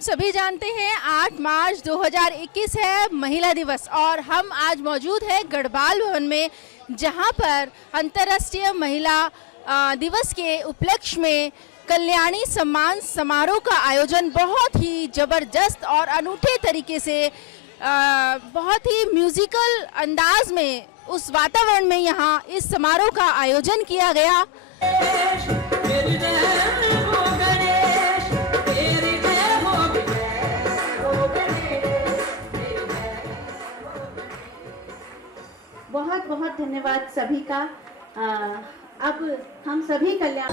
हम सभी जानते हैं 8 मार्च 2021 है महिला दिवस और हम आज मौजूद हैं गढ़वाल भवन में, जहां पर अंतर्राष्ट्रीय महिला दिवस के उपलक्ष्य में कल्याणी सम्मान समारोह का आयोजन बहुत ही ज़बरदस्त और अनूठे तरीके से बहुत ही म्यूजिकल अंदाज में उस वातावरण में यहाँ इस समारोह का आयोजन किया गया। बहुत बहुत धन्यवाद सभी का। अब हम सभी कल्याण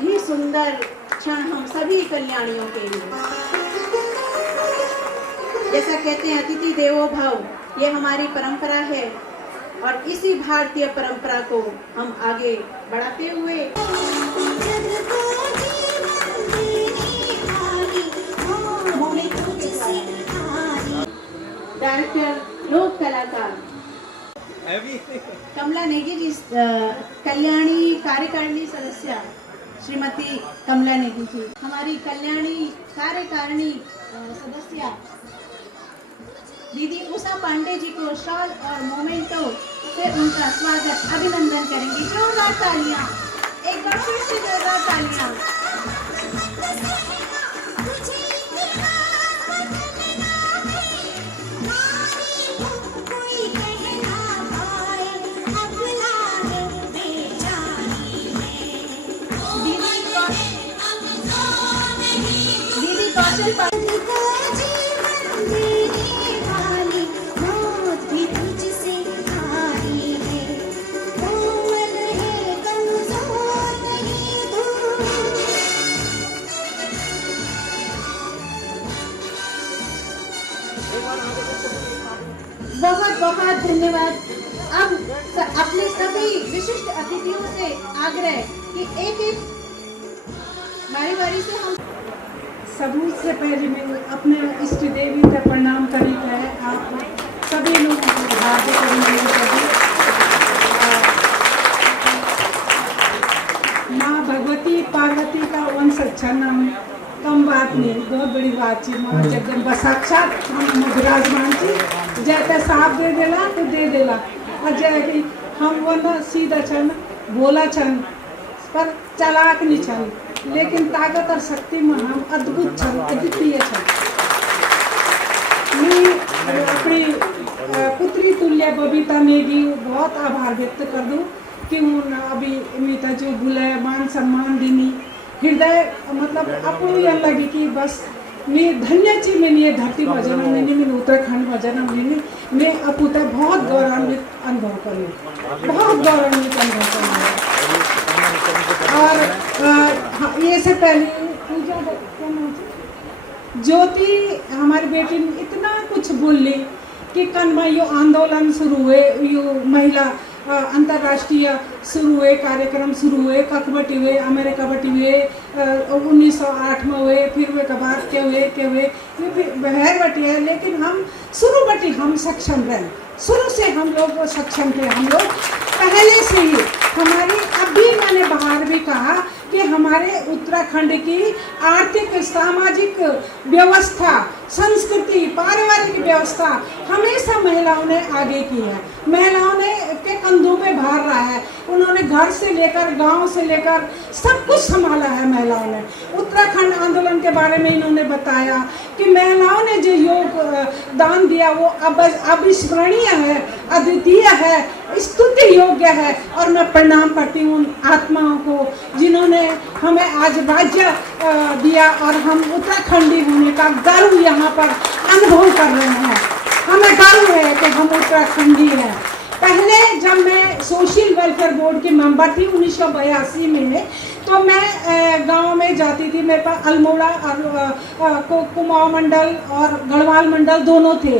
ही सुंदर क्षण हम सभी कल्याणियों के लिए। जैसा कहते हैं अतिथि देवो भव, ये हमारी परंपरा है और इसी भारतीय परंपरा को हम आगे बढ़ाते हुए डायरेक्टर लोक कलाकार कमला नेगी जी, कल्याणी कार्यकारिणी सदस्य श्रीमती कमला नेगी जी, हमारी कल्याणी कार्यकारिणी सदस्य दीदी उषा पांडे जी को शॉल और मोमेंटो से उनका स्वागत अभिनंदन करेंगे। जोरदार तालियां, एक बार फिर से जोरदार तालियां। दीदी कौशल बहुत बहुत धन्यवाद। अब अपने सभी विशिष्ट अतिथियों से आग्रह कि एक एक बारी बारी से हम सबसे पहले मैं अपने इष्ट देवी का प्रणाम करी है। आप सभी लोगों को हार्दिक अभिनंदन। माँ भगवती पार्वती का वंश अच्छा नाम कम बात नहीं, बहुत बड़ी बात थी। माँ जगदम्बा साक्षात हम विराजमान थी। जैसे साफ दे देला तो दे देला, और जय हम वो न सीधा छन बोला छन पर चालाक नहीं छन, लेकिन ताकत और शक्ति में हम अद्भुत छन, अद्वितीय छन। मैं अपनी पुत्री तुल्य बबीता नेगी बहुत आभार व्यक्त कर दूँ कि उन अभी मीता जो बुलाया मान सम्मान देनी हृदय मतलब अपनो यह लगी कि बस मैं धन्य ची मैंने ये धरती में जन्म लेनी, मैंने उत्तराखंड में जन्म लेनी। मैं अपूता बहुत गौरवान्वित अनुभव करूँ, बहुत गौरवान्वित अनुभव करूँ। और ये से पहले पूजा ज्योति हमारी बेटी ने इतना कुछ बोली कि कन्मा यो आंदोलन शुरू हुए, यो महिला अंतर्राष्ट्रीय शुरू हुए, कार्यक्रम शुरू हुए, ककबटी हुए, अमेरिका बटी हुए, 1908 में हुए, फिर वे कबार के हुए ये फिर बहर बटी है। लेकिन हम शुरू बटी हम सक्षम रहे, शुरू से हम लोग सक्षम थे। हम लोग पहले से ही हमारी, अभी मैंने बाहर भी कहा कि हमारे उत्तराखंड की आर्थिक सामाजिक व्यवस्था, संस्कृति, पारिवारिक व्यवस्था हमेशा महिलाओं ने आगे की है। महिलाओं ने के कंधों पे भार रहा है। उन्होंने घर से लेकर गांव से लेकर सब कुछ संभाला है महिलाओं ने। उत्तराखंड आंदोलन के बारे में इन्होंने बताया कि महिलाओं ने जो योग दान दिया वो अविस्मरणीय है, अद्वितीय है, स्तुति योग्य है। और मैं प्रणाम करती हूँ उन आत्माओं को जिन्होंने हमें आज राज्य दिया और हम उत्तराखंडी होने का गर्व यहाँ पर अनुभव कर रहे हैं। हमें गर्व है कि हम उत्तराखंडी हैं। पहले जब मैं सोशल वेलफेयर बोर्ड की मेंबर थी 1982 में, तो मैं गांव में जाती थी। मेरे पास अल्मोड़ा और कुमाऊं मंडल और गढ़वाल मंडल दोनों थे।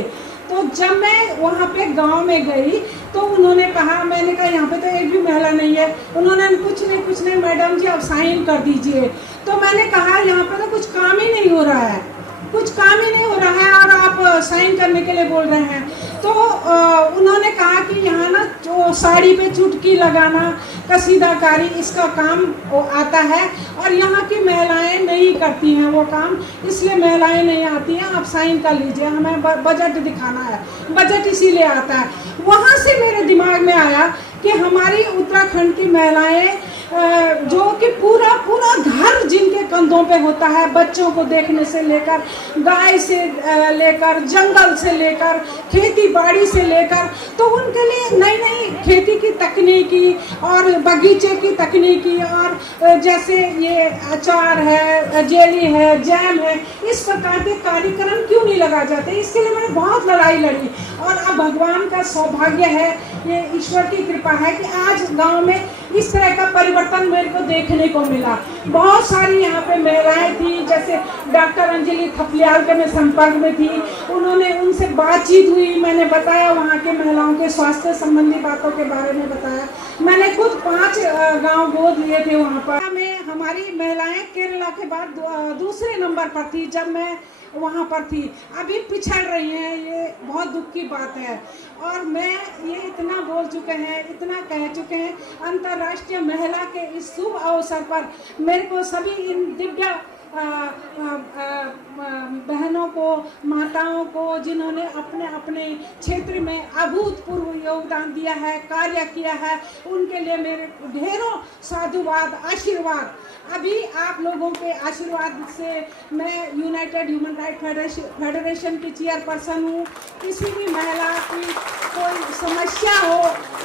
तो जब मैं वहाँ पे गांव में गई तो उन्होंने कहा, मैंने कहा यहाँ पे तो एक भी महिला नहीं है। उन्होंने कुछ नहीं मैडम जी आप साइन कर दीजिए। तो मैंने कहा यहाँ पे तो कुछ काम ही नहीं हो रहा है, कुछ काम ही नहीं हो रहा है और आप साइन करने के लिए बोल रहे हैं। तो उन्होंने कहा कि यहाँ ना जो साड़ी पे चुटकी लगाना, कसीदाकारी, इसका काम आता है और यहाँ की महिलाएं नहीं करती हैं वो काम, इसलिए महिलाएं नहीं आती हैं। आप साइन कर लीजिए, हमें बजट दिखाना है, बजट इसीलिए आता है। वहाँ से मेरे दिमाग में आया कि हमारी उत्तराखंड की महिलाएं जो कि पूरा घर जिनके कंधों पे होता है, बच्चों को देखने से लेकर, गाय से लेकर, जंगल से लेकर, खेती बाड़ी से लेकर, तो उनके लिए नई नई खेती की तकनीकी और बगीचे की तकनीकी और जैसे ये अचार है, जेली है, जैम है, इस प्रकार के कार्यक्रम क्यों नहीं लगा जाते। इसके लिए मैंने बहुत लड़ाई लड़ी और अब भगवान का सौभाग्य है, ये ईश्वर की कृपा है कि आज गाँव में इस तरह का परिवर्तन मेरे को देखने को मिला। बहुत सारी यहाँ पे महिलाएं थी, जैसे डॉक्टर अंजलि थपलियाल के मैं संपर्क में थी, उन्होंने उनसे बातचीत हुई, मैंने बताया वहाँ के महिलाओं के स्वास्थ्य संबंधी बातों के बारे में बताया। मैंने खुद 5 गांव गोद लिए थे वहाँ पर। में हमारी महिलाएं केरला के बाद दूसरे नंबर पर थी जब मैं वहाँ पर थी। अभी पिछड़ रही हैं, ये बहुत दुख की बात है। और मैं ये इतना बोल चुके हैं, इतना कह चुके हैं, अंतर्राष्ट्रीय महिला के इस शुभ अवसर पर मेरे को सभी इन दिव्य बहनों को, माताओं को, जिन्होंने अपने अपने क्षेत्र में अभूतपूर्व योगदान दिया है, कार्य किया है, उनके लिए मेरे ढेरों साधुवाद, आशीर्वाद। अभी आप लोगों के आशीर्वाद से मैं यूनाइटेड ह्यूमन राइट फेडरेशन की चेयरपर्सन हूँ। किसी भी महिला की कोई समस्या हो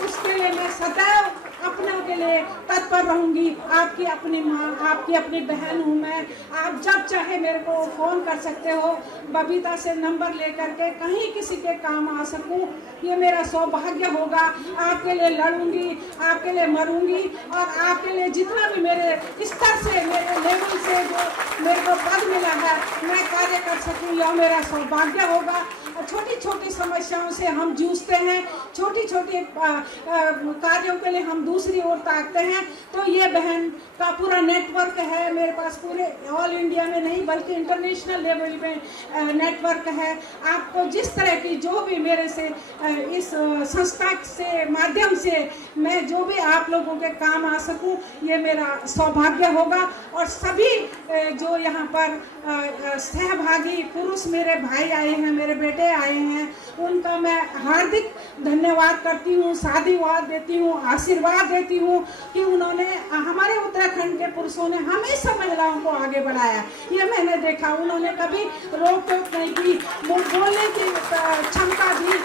उसके लिए मैं सदैव अपनों के लिए तत्पर रहूंगी। आपकी अपनी माँ, आपकी अपनी बहन हूँ मैं। आप जब चाहे मेरे को फ़ोन कर सकते हो, बबीता से नंबर लेकर के कहीं किसी के काम आ सकूं, ये मेरा सौभाग्य होगा। आपके लिए लड़ूंगी, आपके लिए मरूंगी और आपके लिए जितना भी मेरे स्तर से, मेरे लेवल से जो मेरे को पद मिला है, मैं कार्य कर सकूं, यह मेरा सौभाग्य होगा। छोटी छोटी समस्याओं से हम जूझते हैं, छोटी छोटी कार्यों के लिए हम दूसरी ओर ताकते हैं। तो ये बहन का पूरा नेटवर्क है मेरे पास, पूरे ऑल इंडिया में नहीं बल्कि इंटरनेशनल लेवल पे नेटवर्क है। आपको जिस तरह की जो भी मेरे से इस संस्था से माध्यम से मैं जो भी आप लोगों के काम आ सकूं, ये मेरा सौभाग्य होगा। और सभी जो यहाँ पर सहभागी पुरुष मेरे भाई आए हैं, मेरे बेटे आए हैं, उनका मैं हार्दिक धन्यवाद करती हूँ, साधुवाद देती हूँ, आशीर्वाद देती हूँ कि उन्होंने, हमारे उत्तराखंड के पुरुषों ने हमेशा महिलाओं को आगे बढ़ाया। ये मैंने देखा, उन्होंने कभी रोक टोक नहीं की, बोलने की क्षमता दी,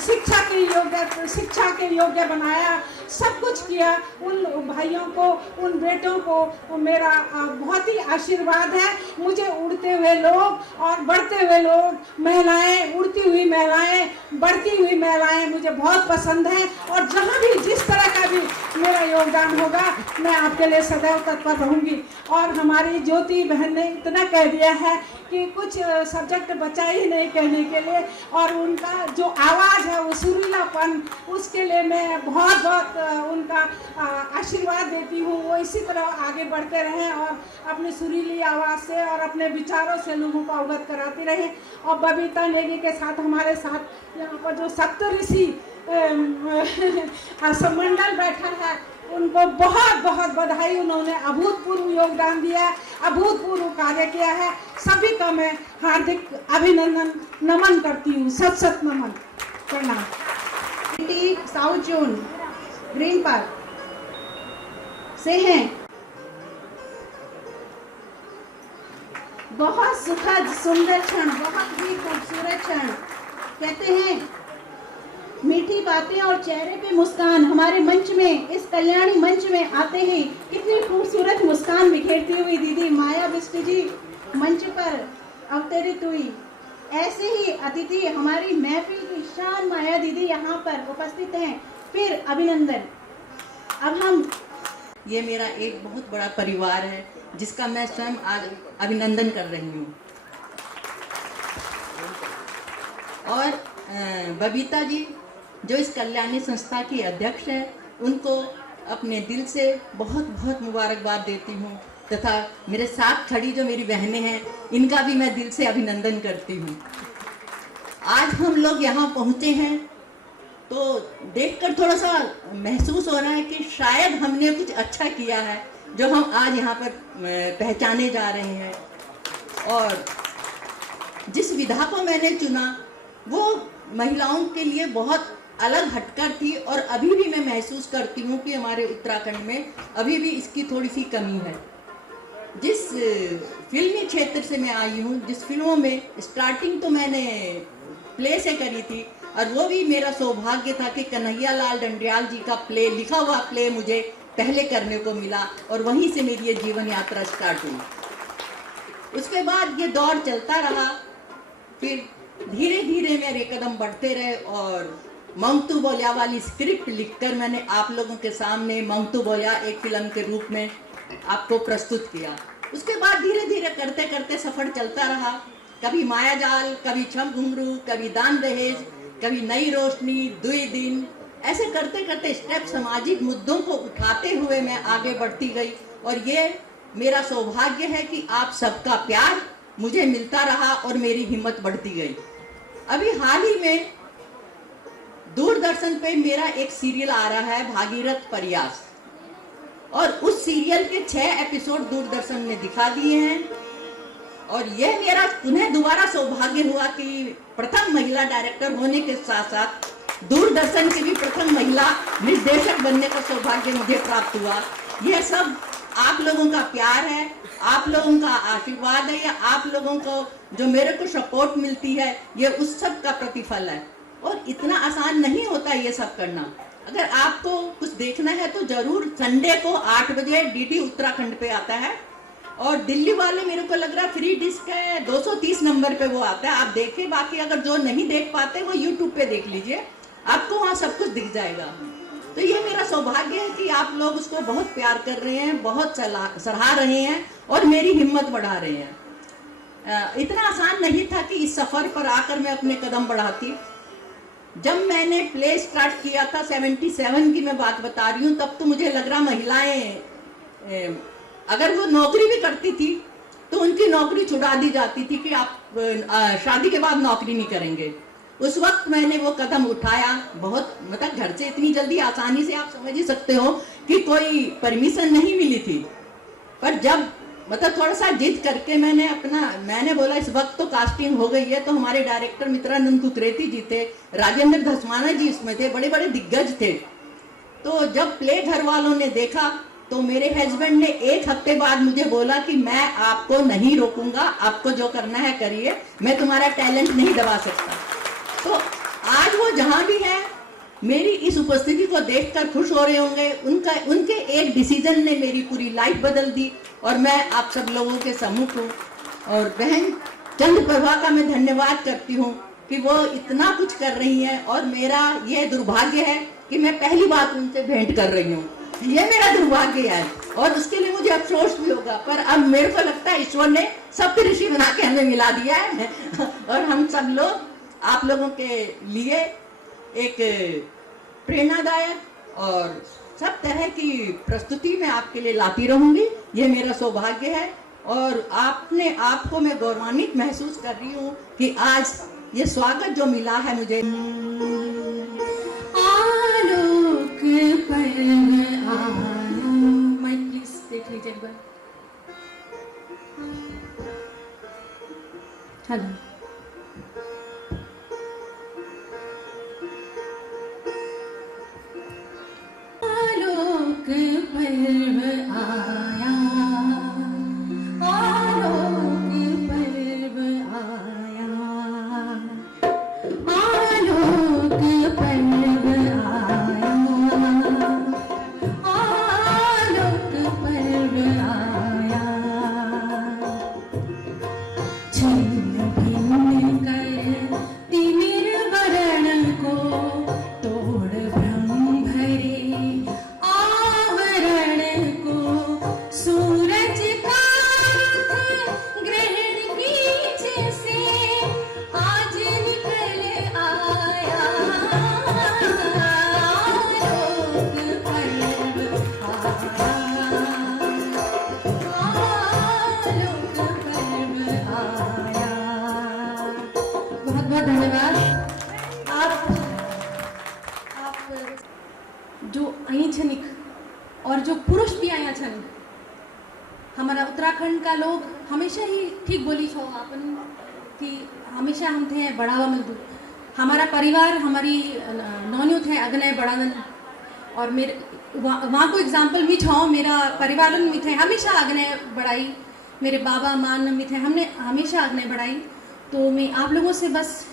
शिक्षा के योग्य बनाया, सब कुछ किया। उन भाइयों को, उन बेटों को मेरा बहुत ही आशीर्वाद है। मुझे उड़ते हुए लोग और बढ़ते हुए लोग, महिलाएं, उड़ती हुई महिलाएं, बढ़ती हुई महिलाएं मुझे बहुत पसंद है। और जहाँ भी जिस तरह का भी मेरा योगदान होगा, मैं आपके लिए सदैव तत्पर रहूँगी। और हमारी ज्योति बहन ने इतना कह दिया है कि कुछ सब्जेक्ट बचा ही नहीं कहने के लिए, और उनका जो आवाज़ है वो सुरीलापन, उसके लिए मैं बहुत बहुत उनका आशीर्वाद देती हूँ। वो इसी तरह आगे बढ़ते रहें और अपनी सुरीली आवाज़ से और अपने विचारों से लोगों को अवगत कराती रहें। और बबीता नेगी के साथ, हमारे साथ यहाँ पर जो सप्तऋषि मंडल बैठा है, उनको बहुत बहुत बधाई। उन्होंने अभूतपूर्व योगदान दिया, अभूतपूर्व कार्य किया है। सभी का मैं हार्दिक अभिनंदन, नमन करती हूँ, सत सत नमन, प्रणाम। साउथ जोन ग्रीन पार्क से हैं। बहुत सुखद सुंदर क्षण, बहुत ही खूबसूरत क्षण। कहते हैं मीठी बातें और चेहरे पे मुस्कान। हमारे मंच में, इस कल्याणी मंच में आते ही कितनी खूबसूरत मुस्कान बिखेरती हुई दीदी माया बिष्ट जी मंच पर अवतरित हुई। ऐसे ही अतिथि हमारी महफिल की शान माया दीदी यहाँ पर उपस्थित हैं। फिर अभिनंदन। अब हम, ये मेरा एक बहुत बड़ा परिवार है जिसका मैं स्वयं आज अभिनंदन कर रही हूँ। और बबीता जी जो इस कल्याणी संस्था की अध्यक्ष है, उनको अपने दिल से बहुत बहुत मुबारकबाद देती हूँ, तथा मेरे साथ खड़ी जो मेरी बहनें हैं, इनका भी मैं दिल से अभिनंदन करती हूँ। आज हम लोग यहाँ पहुँचे हैं तो देखकर थोड़ा सा महसूस हो रहा है कि शायद हमने कुछ अच्छा किया है जो हम आज यहाँ पर पहचाने जा रहे हैं। और जिस विधा को मैंने चुना वो महिलाओं के लिए बहुत अलग हटकर थी, और अभी भी मैं महसूस करती हूँ कि हमारे उत्तराखंड में अभी भी इसकी थोड़ी सी कमी है। जिस फिल्मी क्षेत्र से मैं आई हूँ, जिस फिल्मों में स्टार्टिंग तो मैंने प्ले से करी थी, और वो भी मेरा सौभाग्य था कि कन्हैया लाल डंडियाल जी का प्ले, लिखा हुआ प्ले मुझे पहले करने को मिला, और वहीं से मेरी ये जीवन यात्रा स्टार्ट हुई। उसके बाद ये दौर चलता रहा, फिर धीरे धीरे मेरे कदम बढ़ते रहे, और मंगतू बोलिया वाली स्क्रिप्ट लिखकर मैंने आप लोगों के सामने मंगतू बोलिया एक फिल्म के रूप में आपको प्रस्तुत किया। उसके बाद धीरे धीरे करते करते सफ़र चलता रहा। कभी मायाजाल, कभी छम घुंघरू, कभी दान दहेज, कभी नई रोशनी, दुई दिन, ऐसे करते करते स्टेप सामाजिक मुद्दों को उठाते हुए मैं आगे बढ़ती गई। और ये मेरा सौभाग्य है कि आप सबका प्यार मुझे मिलता रहा और मेरी हिम्मत बढ़ती गई। अभी हाल ही में दूरदर्शन पे मेरा एक सीरियल आ रहा है, भागीरथ प्रयास, और उस सीरियल के 6 एपिसोड दूरदर्शन ने दिखा दिए हैं। और यह मेरा पुनः दोबारा सौभाग्य हुआ कि प्रथम महिला डायरेक्टर होने के साथ साथ दूरदर्शन की भी प्रथम महिला निर्देशक बनने का सौभाग्य मुझे प्राप्त हुआ। यह सब आप लोगों का प्यार है, आप लोगों का आशीर्वाद है, या आप लोगों को जो मेरे को सपोर्ट मिलती है, ये उस सब का प्रतिफल है। और इतना आसान नहीं होता ये सब करना। अगर आपको कुछ देखना है तो जरूर संडे को 8 बजे डीडी उत्तराखंड पे आता है, और दिल्ली वाले मेरे को लग रहा है फ्री डिस्क है, 230 नंबर पे वो आता है, आप देखें। बाकी अगर जो नहीं देख पाते वो यूट्यूब पे देख लीजिए, आपको वहाँ सब कुछ दिख जाएगा। तो ये मेरा सौभाग्य है कि आप लोग उसको बहुत प्यार कर रहे हैं, बहुत सराह रहे हैं और मेरी हिम्मत बढ़ा रहे हैं। इतना आसान नहीं था कि इस सफ़र पर आकर मैं अपने कदम बढ़ाती। जब मैंने प्ले स्टार्ट किया था 77 की मैं बात बता रही हूँ, तब तो मुझे लग रहा महिलाएं अगर वो नौकरी भी करती थी तो उनकी नौकरी छुड़ा दी जाती थी कि आप शादी के बाद नौकरी नहीं करेंगे। उस वक्त मैंने वो कदम उठाया। बहुत मतलब घर से इतनी जल्दी आसानी से आप समझ ही सकते हो कि कोई परमिशन नहीं मिली थी, पर जब मतलब थोड़ा सा जिद करके मैंने बोला इस वक्त तो कास्टिंग हो गई है। तो हमारे डायरेक्टर मित्रानंद कुकरेती जी थे, राजेंद्र धसमाना जी इसमें थे, बड़े बड़े दिग्गज थे। तो जब प्ले घर वालों ने देखा तो मेरे हस्बैंड ने 1 हफ्ते बाद मुझे बोला कि मैं आपको नहीं रोकूंगा, आपको जो करना है करिए, मैं तुम्हारा टैलेंट नहीं दबा सकता। तो आज वो जहां भी है मेरी इस उपस्थिति को देखकर खुश हो रहे होंगे। उनके एक डिसीजन ने मेरी पूरी लाइफ बदल दी और मैं आप सब लोगों के सम्मुख हूँ। और बहन चंद्र प्रभा का मैं धन्यवाद करती हूँ कि वो इतना कुछ कर रही हैं और मेरा ये दुर्भाग्य है कि मैं पहली बार उनसे भेंट कर रही हूँ। ये मेरा दुर्भाग्य है और उसके लिए मुझे अफसोस भी होगा, पर अब मेरे को लगता है ईश्वर ने सब ऋषि बना के हमें मिला दिया है और हम सब लोग आप लोगों के लिए एक प्रेरणादायक और सब तरह की प्रस्तुति मैं आपके लिए लाती रहूंगी। ये मेरा सौभाग्य है और आपने आपको मैं गौरवान्वित महसूस कर रही हूँ कि आज ये स्वागत जो मिला है मुझे। आलोक पर्व आया, माइक प्लीज देख लीजिए एक बार। हेलो, आलोक पर्व आया, आलोक पर्व आया, आलोक पर्व आया, आलोक पर्व आया। छिन्न भिन्न कर तिमिर वरण को तोड़ भ्रम भरे आवरण को, सूरज का ग्रहण कीजे से आज निकल आया, आलोक पर्व आया, आलोक पर्व आया। बहुत बहुत धन्यवाद। आप जो आई छनिक और जो पुरुष भी आया छन, हमारा उत्तराखंड का लोग हमेशा ही ठीक बोली छो अपन कि हमेशा हम थे बढ़ावा मिलदू। हमारा परिवार हमारी नौनियों थे अग्नय बढ़ावन और मेरे वहाँ को एग्जाम्पल भी छो, मेरा परिवार में थे हमेशा अग्नय बढ़ाई, मेरे बाबा मान में थे, हमने हमेशा अग्नय बढ़ाई। तो मैं आप लोगों से बस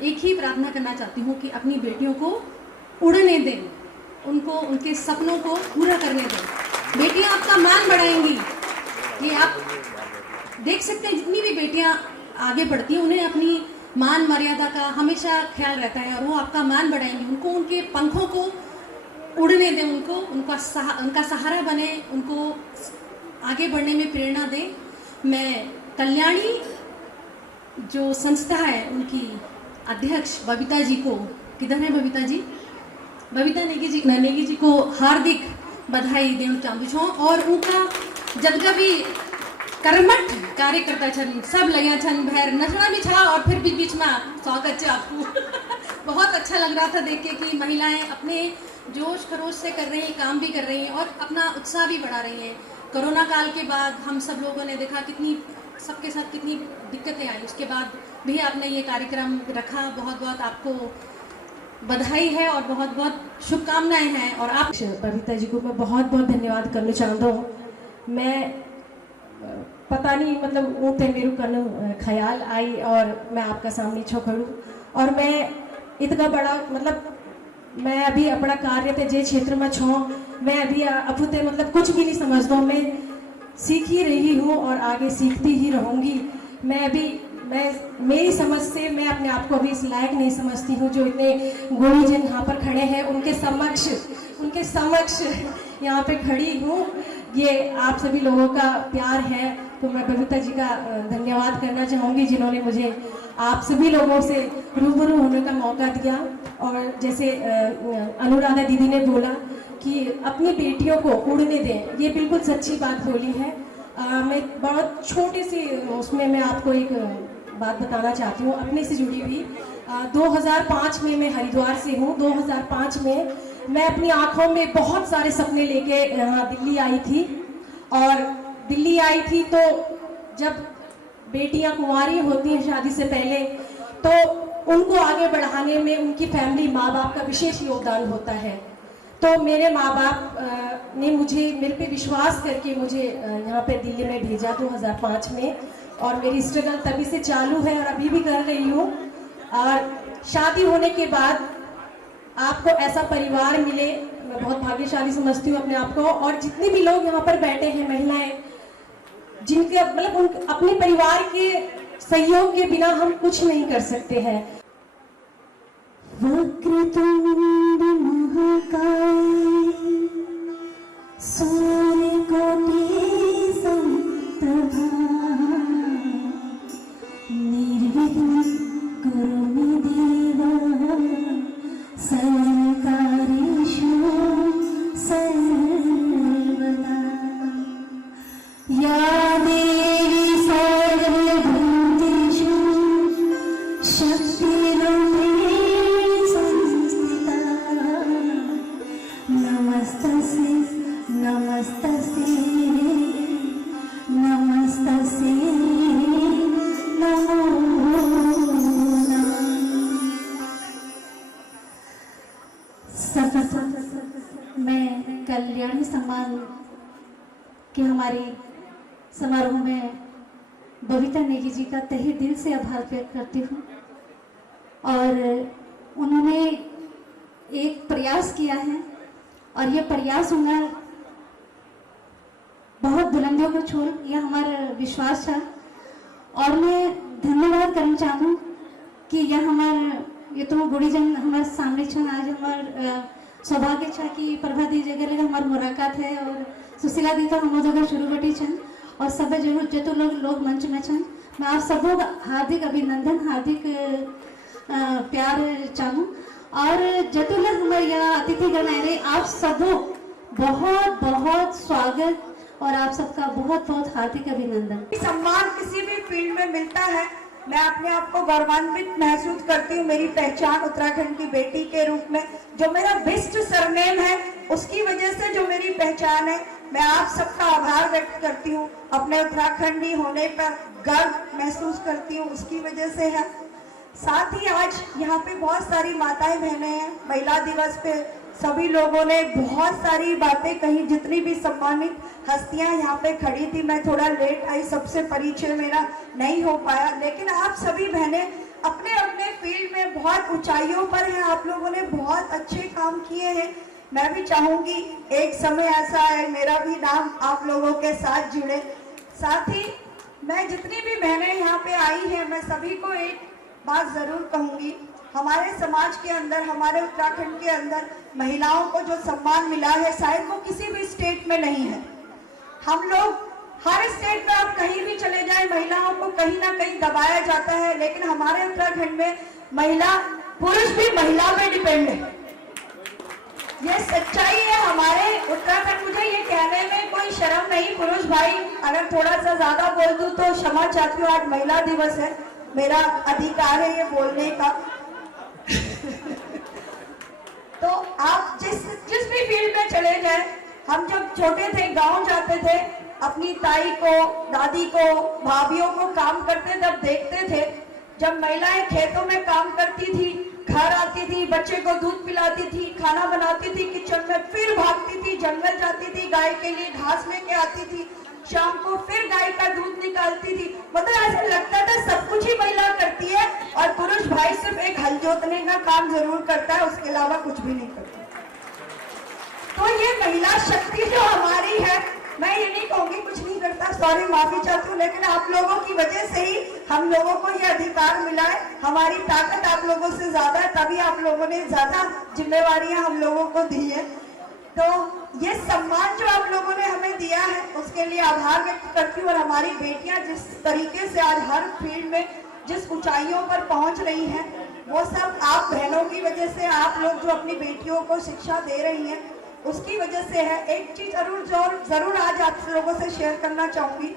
एक ही प्रार्थना करना चाहती हूँ कि अपनी बेटियों को उड़ने दें, उनको उनके सपनों को पूरा करने दें। बेटियां आपका मान बढ़ाएंगी, ये आप देख सकते हैं। जितनी भी बेटियां आगे बढ़ती हैं उन्हें अपनी मान मर्यादा का हमेशा ख्याल रहता है और वो आपका मान बढ़ाएंगी। उनको उनके पंखों को उड़ने दें, उनको उनका सहारा बने, उनको आगे बढ़ने में प्रेरणा दें। मैं कल्याणी जो संस्था है उनकी अध्यक्ष बबीता जी को, किधर है बबीता जी, बबीता नेगी जी को हार्दिक बधाई देना चाहूँ छो और उनका जब भी कर्मठ कार्यकर्ता छन सब लगे छन, भैर नचना भी छा और फिर बीच में स्वागत है आपको। बहुत अच्छा लग रहा था देख के कि महिलाएं अपने जोश खरोश से कर रही हैं, काम भी कर रही हैं और अपना उत्साह भी बढ़ा रही हैं। कोरोना काल के बाद हम सब लोगों ने देखा कितनी सबके साथ कितनी दिक्कतें आई, उसके बाद भी आपने ये कार्यक्रम रखा। बहुत बहुत आपको बधाई है और बहुत बहुत शुभकामनाएं हैं। और आप बबीता जी को मैं बहुत बहुत धन्यवाद करना चाहता हूँ। मैं पता नहीं मतलब वो थे मेरे कन ख्याल आई और मैं आपका सामने छो खड़ूँ और मैं इतना बड़ा मतलब मैं अभी अपना कार्य थे जे क्षेत्र में छो, मैं अभी अपुते मतलब कुछ भी नहीं समझता हूँ। मैं सीख ही रही हूँ और आगे सीखती ही रहूँगी। मैं मेरी समझ से मैं अपने आप को अभी इस लायक नहीं समझती हूँ जो इतने गुणीजन यहाँ पर खड़े हैं उनके समक्ष यहाँ पे खड़ी हूँ। ये आप सभी लोगों का प्यार है तो मैं बबीता जी का धन्यवाद करना चाहूँगी, जिन्होंने मुझे आप सभी लोगों से रूबरू होने का मौका दिया। और जैसे अनुराधा दीदी ने बोला कि अपनी बेटियों को उड़ने दें, ये बिल्कुल सच्ची बात बोली है। मैं बहुत छोटे से उसमें मैं आपको एक बात बताना चाहती हूँ अपने से जुड़ी हुई। 2005 में मैं हरिद्वार से हूँ। 2005 में मैं अपनी आँखों में बहुत सारे सपने लेके यहाँ दिल्ली आई थी। और दिल्ली आई थी तो जब बेटियाँ कुंवारी होती हैं शादी से पहले, तो उनको आगे बढ़ाने में उनकी फैमिली, माँ बाप का विशेष योगदान होता है। तो मेरे माँ बाप ने मेरे पे विश्वास करके मुझे यहाँ पे दिल्ली में भेजा 2005 में। और मेरी स्ट्रगल तभी से चालू है और अभी भी कर रही हूँ। और शादी होने के बाद आपको ऐसा परिवार मिले, मैं बहुत भाग्यशाली समझती हूँ अपने आप को। और जितने भी लोग यहाँ पर बैठे हैं, महिलाएं, जिनके मतलब अपने परिवार के सहयोग के बिना हम कुछ नहीं कर सकते हैं। वक्रतुंड महाकाय सूर्यकोटि समप्रभा निर्विघ्नं कुरु मे देव सर्वकार्येषु सर्वदा। या देवी सर्वभूतेषु शक्तिरूपेण संस्थिता नमस्तस्यै नमस्तस्यै नमस्तस्यै नमो नमः। मैं कल्याणी सम्मान के हमारे समारोह में बबीता नेगी जी का तहे दिल से आभार व्यक्त करती हूँ। और उन्होंने एक प्रयास किया है और ये प्रयास उन्हें बहुत बुलंदियों को छोड़, यह हमारा विश्वास था। और मैं धन्यवाद करना चाहूँ कि यह ये तो बूढ़ी जन हमारे सामने छन। आज हमार सौभाग्य छा कि प्रभा दी जगह हमार मुलाकात है और सुशीला दी तो हम जगह शुरू बटी छन और सब जो लोग मंच में छन। मैं आप सबों का हार्दिक अभिनंदन, हार्दिक प्यार चाहूँ। और जतु लोग हमारे यहाँ अतिथिगण आए रहे, आप सबों बहुत बहुत स्वागत और आप सबका बहुत बहुत हार्दिक अभिनंदन। सम्मान किसी भी फील्ड में मिलता है, मैं अपने आप को गौरवान्वित महसूस करती हूँ। मेरी पहचान उत्तराखंड की बेटी के रूप में, जो मेरा बिस्ट सरनेम है उसकी वजह से जो मेरी पहचान है, मैं आप सबका आभार व्यक्त करती हूँ। अपने उत्तराखंडी होने पर गर्व महसूस करती हूँ, उसकी वजह से है। साथ ही आज यहाँ पे बहुत सारी माताएं बहनें हैं। महिला दिवस पे सभी लोगों ने बहुत सारी बातें कही, जितनी भी सम्मानित हस्तियां यहाँ पे खड़ी थी। मैं थोड़ा लेट आई, सबसे परिचय मेरा नहीं हो पाया, लेकिन आप सभी बहनें अपने अपने फील्ड में बहुत ऊंचाइयों पर हैं। आप लोगों ने बहुत अच्छे काम किए हैं। मैं भी चाहूंगी एक समय ऐसा है मेरा भी नाम आप लोगों के साथ जुड़े। साथ ही मैं जितनी भी बहनें यहाँ पे आई हैं, मैं सभी को एक बात जरूर कहूंगी। हमारे समाज के अंदर, हमारे उत्तराखंड के अंदर महिलाओं को जो सम्मान मिला है, शायद वो किसी भी स्टेट में नहीं है। हम लोग हर स्टेट में आप कहीं भी चले जाएं, महिलाओं को कहीं ना कहीं दबाया जाता है, लेकिन हमारे उत्तराखंड में पुरुष भी महिला पे डिपेंड है। ये सच्चाई है हमारे उत्तराखंड। मुझे ये कहने में कोई शर्म नहीं, पुरुष भाई अगर थोड़ा सा ज्यादा बोल दूं तो क्षमा चाहती हूँ। आज महिला दिवस है, मेरा अधिकार है ये बोलने का। तो आप जिस भी फील्ड में चले जाएं, हम जब छोटे थे गांव जाते थे, अपनी ताई को, दादी को, भाभीयों को काम करते तब देखते थे। जब महिलाएं खेतों में काम करती थी, घर आती थी, बच्चे को दूध पिलाती थी, खाना बनाती थी किचन में, फिर भागती थी, जंगल जाती थी, गाय के लिए घास लेके आती थी, शाम को फिर गाय का दूध निकालती थी। मतलब ऐसा लगता था सब कुछ ही महिला करती है और पुरुष भाई सिर्फ एक हल जोतने का काम जरूर करता है, उसके अलावा कुछ भी नहीं करता। तो ये महिला शक्ति जो हमारी है, मैं ये नहीं कहूंगी कुछ नहीं करता, सॉरी माफी चाहती हूँ, लेकिन आप लोगों की वजह से ही हम लोगों को ये अधिकार मिला है। हमारी ताकत आप लोगों से ज्यादा है, तभी आप लोगों ने ज्यादा जिम्मेवारियां हम लोगों को दी है। तो ये सम्मान जो आप लोगों ने हमें दिया है उसके लिए आभार व्यक्त करती हूँ। और हमारी बेटियां जिस तरीके से आज हर फील्ड में जिस ऊंचाइयों पर पहुंच रही हैं, वो सब आप बहनों की वजह से, आप लोग जो अपनी बेटियों को शिक्षा दे रही हैं उसकी वजह से है। एक चीज जरूर आज आप लोगों से शेयर करना चाहूंगी।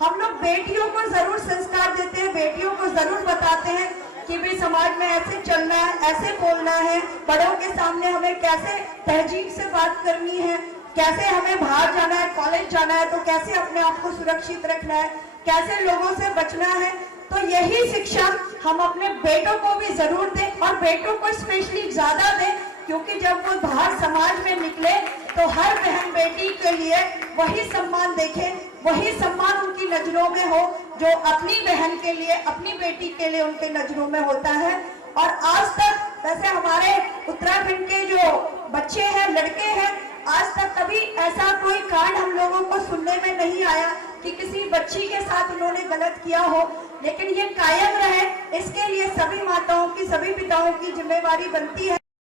हम लोग बेटियों को जरूर संस्कार देते हैं, बेटियों को जरूर बताते हैं कि भाई समाज में ऐसे चलना है, ऐसे बोलना है, बड़ों के सामने हमें कैसे तहजीब से बात करनी है, कैसे हमें बाहर जाना है, कॉलेज जाना है तो कैसे अपने आप को सुरक्षित रखना है, कैसे लोगों से बचना है। तो यही शिक्षा हम अपने बेटों को भी जरूर दें, और बेटों को स्पेशली ज्यादा दें, क्योंकि जब वो बाहर समाज में निकले तो हर बहन बेटी के लिए वही सम्मान देखें, वही सम्मान उनकी नजरों में हो जो अपनी बहन के लिए, अपनी बेटी के लिए उनके नजरों में होता है। और आज तक वैसे हमारे उत्तराखंड के जो बच्चे हैं, लड़के हैं, आज तक कभी ऐसा कोई कांड हम लोगों को सुनने में नहीं आया कि किसी बच्ची के साथ उन्होंने गलत किया हो। लेकिन ये कायम रहे, इसके लिए सभी माताओं की, सभी पिताओं की जिम्मेवारी बनती है।